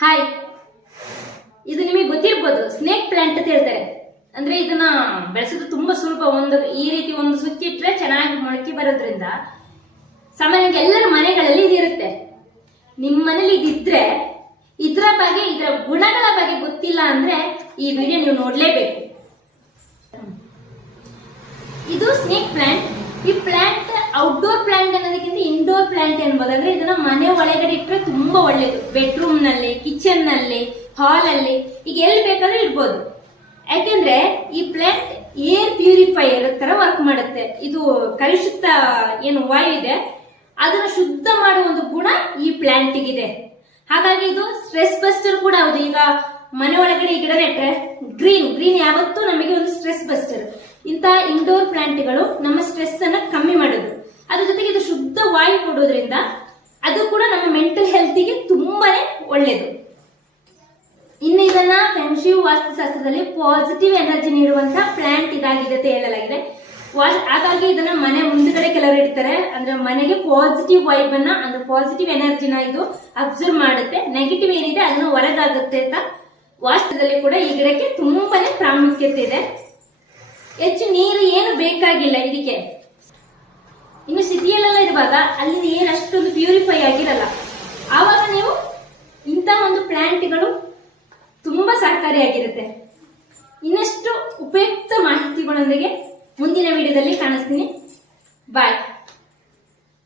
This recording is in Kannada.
ಹಾಯ್ ಇದು ನಿಮಗೆ ಗೊತ್ತಿರ್ಬೋದು ಸ್ನೇಕ್ ಪ್ಲಾಂಟ್ ಅಂತ ಹೇಳ್ತಾರೆ. ಅಂದ್ರೆ ಇದನ್ನ ಬೆಳೆಸೋದು ತುಂಬಾ ಸುಲಭ. ಒಂದು, ಈ ರೀತಿ ಒಂದು ಸುತ್ತಿಟ್ರೆ ಚೆನ್ನಾಗಿ ಮೊಳಕೆ ಬರೋದ್ರಿಂದ ಸಾಮಾನ್ಯವಾಗಿ ಎಲ್ಲರ ಮನೆಗಳಲ್ಲಿ ಇದಿರುತ್ತೆ ನಿಮ್ಮ ಮನೇಲಿ ಇದಿದ್ರೆ, ಇದರ ಬಗ್ಗೆ, ಇದರ ಗುಣಗಳ ಬಗ್ಗೆ ಗೊತ್ತಿಲ್ಲ ಅಂದ್ರೆ ಈ ವಿಡಿಯೋ ನೀವು ನೋಡ್ಲೇಬೇಕು. ಇದು ಸ್ನೇಕ್ ಪ್ಲಾಂಟ್ ಈ ಪ್ಲಾಂಟ್ ಅನ್ನೋದಕ್ಕಿಂತ ಇಂಡೋರ್ ಪ್ಲಾಂಟ್ ಎನ್ಬೋದು ಅಂದ್ರೆ ಇದನ್ನ ಮನೆ ಒಳಗಡೆ ಇಟ್ಟರೆ ತುಂಬಾ ಒಳ್ಳೇದು. ಬೆಡ್ರೂಮ್ನಲ್ಲಿ ಕಿಚನ್ನಲ್ಲಿ ಹಾಲ್ ಅಲ್ಲಿ ಈಗ ಎಲ್ಲಿ ಬೇಕಾದ್ರೂ ಇಡ್ಬೋದು. ಯಾಕೆಂದ್ರೆ ಈ ಪ್ಲಾಂಟ್ ಏರ್ ಪ್ಯೂರಿಫೈಯರ್ ತರ ವರ್ಕ್ ಮಾಡುತ್ತೆ. ಇದು ಕಲುಷಿತ ಏನು ವಾಯು ಇದೆ. ಅದನ್ನ ಶುದ್ಧ ಮಾಡುವ ಒಂದು ಗುಣ ಈ ಪ್ಲಾಂಟಿಗಿದೆ ಹಾಗಾಗಿ ಇದು ಸ್ಟ್ರೆಸ್ ಬಸ್ಟರ್ ಕೂಡ ಹೌದು. ಈಗ ಮನೆ ಒಳಗಡೆ ಈ ಗಿಡ ನೆಟ್ರೆ ಗ್ರೀನ್ ಗ್ರೀನ್ ಯಾವತ್ತೂ ನಮಗೆ ಒಂದು ಸ್ಟ್ರೆಸ್ ಬಸ್ಟರ್ ಇಂತಹ ಇಂಡೋರ್ ಪ್ಲಾಂಟ್ಗಳು ನಮ್ಮ ಸ್ಟ್ರೆಸ್ ಅನ್ನ ಶುದ್ಧ ಕೊಡೋದ್ರಿಂದ ಅದು ಕೂಡ ನಮ್ಮ ಮೆಂಟಲ್ ಹೆಲ್ತಿಗೆ ತುಂಬಾನೇ ಒಳ್ಳೇದು. ಇನ್ನು ಇದನ್ನ ಫೆನ್ಶಿ ವಾಸ್ತುಶಾಸ್ತ್ರದಲ್ಲಿ ಪಾಸಿಟಿವ್ ಎನರ್ಜಿ ನೀಡುವಂತಹ ಪ್ಲಾಂಟ್ ಇದಾಗಿದೆ ಅಂತ ಹೇಳಲಾಗಿದೆ ಹಾಗಾಗಿ ಇದನ್ನ ಮನೆ ಮುಂದ್ಗಡೆ ಕೆಲವರು ಇಡ್ತಾರೆ. ಅಂದ್ರೆ ಮನೆಗೆ ಪಾಸಿಟಿವ್ ವೈಬ್ ಅನ್ನ, ಅಂದ್ರೆ ಪಾಸಿಟಿವ್ ಎನರ್ಜಿನ ಇದು ಅಬ್ಸರ್ವ್ ಮಾಡುತ್ತೆ. ನೆಗೆಟಿವ್ ಏನಿದೆ ಅದನ್ನ ಹೊರಗಾಗುತ್ತೆ ಅಂತ ವಾಸ್ತುದಲ್ಲಿ ಕೂಡ ಈ ಗಿಡಕ್ಕೆ ತುಂಬಾನೇ ಪ್ರಾಮುಖ್ಯತೆ ಇದೆ. ಹೆಚ್ಚು ನೀರು ಏನು ಬೇಕಾಗಿಲ್ಲ ಇದಕ್ಕೆ. ಇರುವಾಗ ಅಲ್ಲಿ ನೀರು ಅಷ್ಟೊಂದು ಪ್ಯೂರಿಫೈ ಆಗಿರಲ್ಲ. ಆವಾಗ ನೀವು ಇಂಥ ಒಂದು ಪ್ಲಾಂಟ್ಗಳು ತುಂಬಾ ಸಹಕಾರಿಯಾಗಿರುತ್ತೆ ಇನ್ನಷ್ಟು ಉಪಯುಕ್ತ ಮಾಹಿತಿಗಳೊಂದಿಗೆ ಮುಂದಿನ ವಿಡಿಯೋದಲ್ಲಿ ಕಾಣಿಸ್ತೀನಿ. ಬಾಯ್